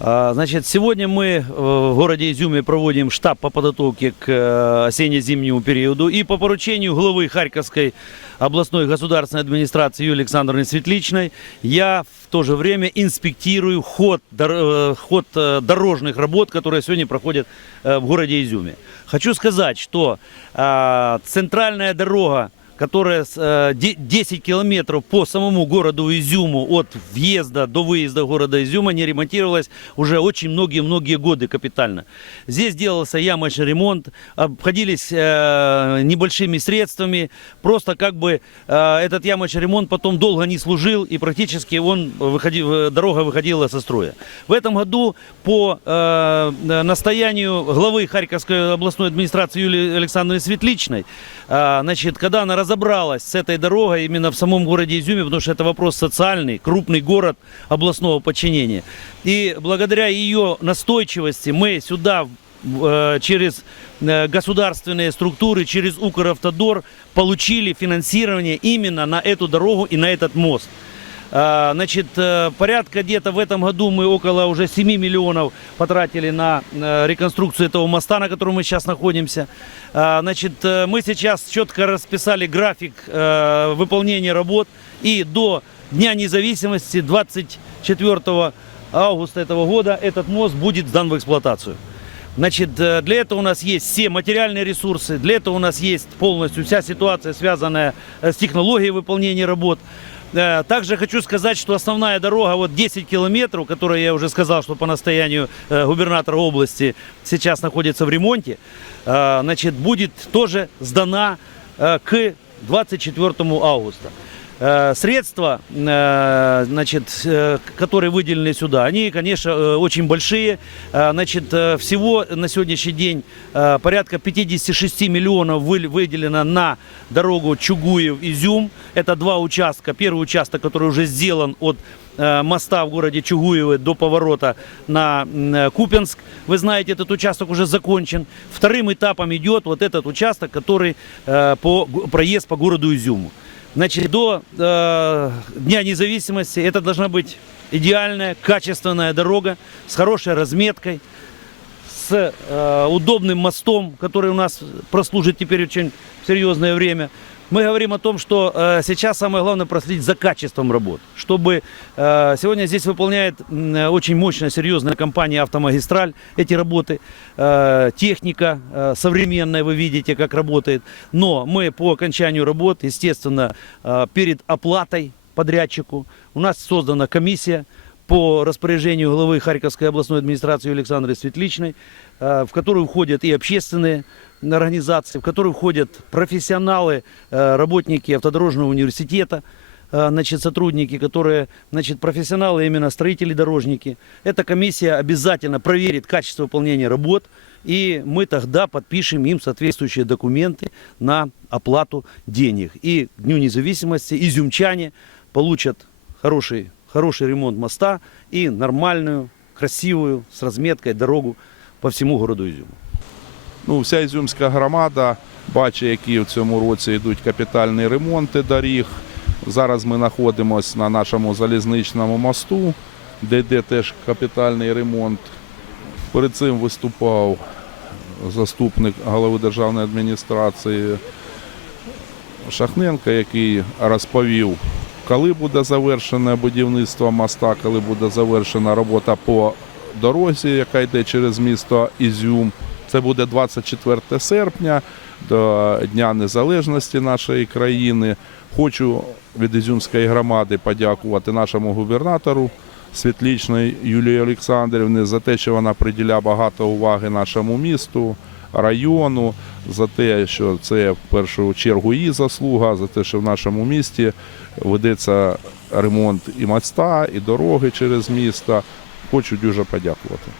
А, Значит, сегодня мы э, в городе Изюме проводим штаб по подготовке к э, осенне-зимнему периоду. И по поручению главы Харьковской областной государственной администрации Юлии Александровны Светличной я в то же время инспектирую ход, э, ход дорожных работ, которые сегодня проходят в городе Изюме. Хочу сказать, что а, центральная дорога которая с, э, де- 10 километров по самому городу Изюму от въезда до выезда города Изюма не ремонтировалась уже очень многие-многие годы капитально. Здесь делался ямочный ремонт, обходились э, небольшими средствами, просто как бы э, этот ямочный ремонт потом долго не служил и практически он выходи- э, дорога выходила со строя. В этом году по настоянию главы Харьковской областной администрации Юлии Александровны Светличной, значит, когда она разобралась с этой дорогой именно в самом городе Изюме, потому что это вопрос социальный, крупный город областного подчинения. И благодаря ее настойчивости мы сюда э, через э, государственные структуры, через Укравтодор получили финансирование именно на эту дорогу и на этот мост. А, Значит, э, порядка где-то в этом году мы около уже 7 миллионов потратили на э, реконструкцию этого моста, на котором мы сейчас находимся. Значит, э, мы сейчас четко расписали график э, выполнения работ и до Дня независимости 24 августа этого года этот мост будет сдан в эксплуатацию. Значит, э, для этого у нас есть все материальные ресурсы, для этого у нас есть полностью вся ситуация, связанная э, с технологией выполнения работ. Э, Также хочу сказать, что основная дорога, вот 10 километров, которая я уже сказал, что по настоянию губернатора области сейчас находится в ремонте, значит, будет тоже сдана к 24 августа. Э, Средства, э, значит, э, которые выделены сюда, они, конечно, очень большие. Значит, всего на сегодняшний день порядка 56 миллионов вы- выделено на дорогу Чугуев-Изюм. Это два участка. Первый участок, который уже сделан от моста в городе Чугуевы до поворота на Купенск. Вы знаете, этот участок уже закончен. Вторым этапом идет вот этот участок, который по проезд по городу Изюму. Значит, до э, Дня независимости это должна быть идеальная, качественная дорога с хорошей разметкой, с э, удобным мостом, который у нас прослужит теперь очень серьезное время. Мы говорим о том, что э, сейчас самое главное проследить за качеством работ, чтобы э, сегодня здесь выполняет э, очень мощная, серьезная компания «Автомагистраль» эти работы, Э, техника э, современная, вы видите, как работает. Но мы по окончанию работ, естественно, э, перед оплатой подрядчику у нас создана комиссия по распоряжению главы Харьковской областной администрации Александры Светличной, э, в которую входят и общественные организации, в которую входят профессионалы, э, работники автодорожного университета, э, значит, сотрудники, которые, значит, профессионалы, именно строители, дорожники. Эта комиссия обязательно проверит качество выполнения работ, и мы тогда подпишем им соответствующие документы на оплату денег. И к Дню независимости изюмчане получат хороший, хороший ремонт моста и нормальную, красивую, с разметкой дорогу по всему городу Изюму. Ну, вся Ізюмська громада бачить, які в цьому році йдуть капітальні ремонти доріг. Зараз ми знаходимося на нашому залізничному мосту, де йде теж капітальний ремонт. Перед цим виступав заступник голови державної адміністрації Шахненко, який розповів, коли буде завершене будівництво моста, коли буде завершена робота по дорозі, яка йде через місто Ізюм. Це буде 24 серпня до Дня Незалежності нашої країни. Хочу від Ізюмської громади подякувати нашому губернатору Світлічної Юлії Олександрівни за те, що вона приділяє багато уваги нашому місту, району, за те, що це в першу чергу її заслуга, за те, що в нашому місті ведеться ремонт і моста, і дороги через місто. Хочу дуже подякувати.